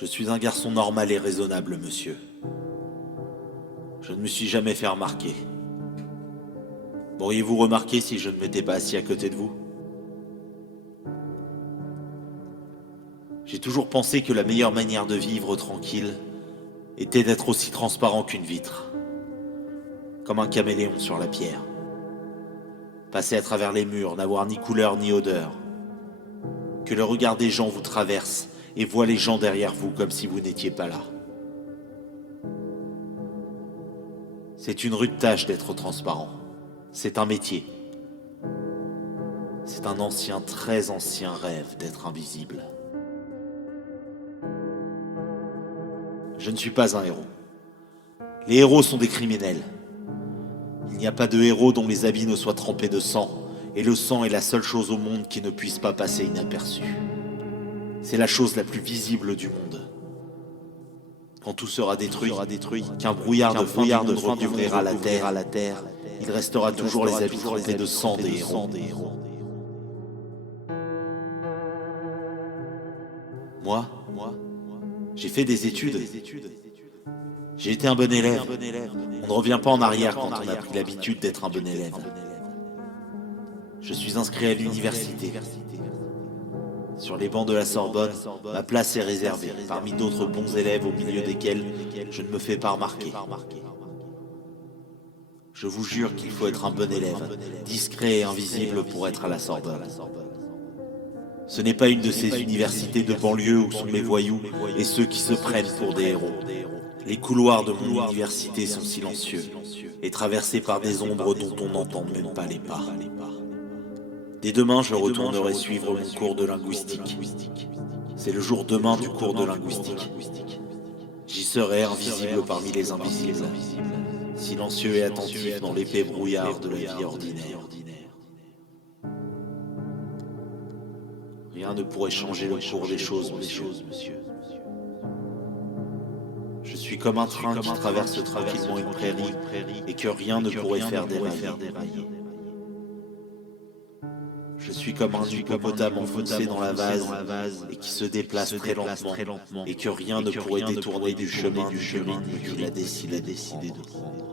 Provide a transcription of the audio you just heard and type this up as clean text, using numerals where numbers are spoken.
Je suis un garçon normal et raisonnable, monsieur. Je ne me suis jamais fait remarquer. M'auriez-vous remarqué si je ne m'étais pas assis à côté de vous? J'ai toujours pensé que la meilleure manière de vivre tranquille était d'être aussi transparent qu'une vitre, comme un caméléon sur la pierre. Passer à travers les murs, n'avoir ni couleur ni odeur. Que le regard des gens vous traverse et voit les gens derrière vous comme si vous n'étiez pas là. C'est une rude tâche d'être transparent. C'est un métier. C'est un ancien, très ancien rêve d'être invisible. Je ne suis pas un héros. Les héros sont des criminels. Il n'y a pas de héros dont les habits ne soient trempés de sang, et le sang est la seule chose au monde qui ne puisse pas passer inaperçue. C'est la chose la plus visible du monde. Quand tout sera détruit, qu'un brouillard de fin recouvrira la terre, il restera toujours les habits trempés de sang des héros. Moi, j'ai fait des études. J'ai été un bon élève. On ne revient pas en arrière quand on a pris l'habitude d'être un bon élève. Je suis inscrit à l'université. Sur les bancs de la Sorbonne, ma place est réservée, parmi d'autres bons élèves au milieu desquels je ne me fais pas remarquer. Je vous jure qu'il faut être un bon élève, discret et invisible pour être à la Sorbonne. Ce n'est pas une de ces universités de banlieue où sont les voyous et ceux qui se prennent pour des héros. Les couloirs de mon université sont silencieux et traversés par des ombres dont on n'entend même pas les pas. Dès demain, je retournerai suivre mon cours de linguistique. C'est le jour demain du cours de linguistique. J'y serai invisible parmi les invisibles, silencieux et attentif dans l'épais brouillard de la vie ordinaire. Rien ne pourrait changer le cours des choses, monsieur. Je suis comme un train qui traverse tranquillement une prairie et que rien ne pourrait faire dérailler. Je suis comme un hippopotame enfoncé dans la vase et qui se déplace très lentement et que rien ne pourrait détourner du chemin du rythme qu'il a décidé de prendre.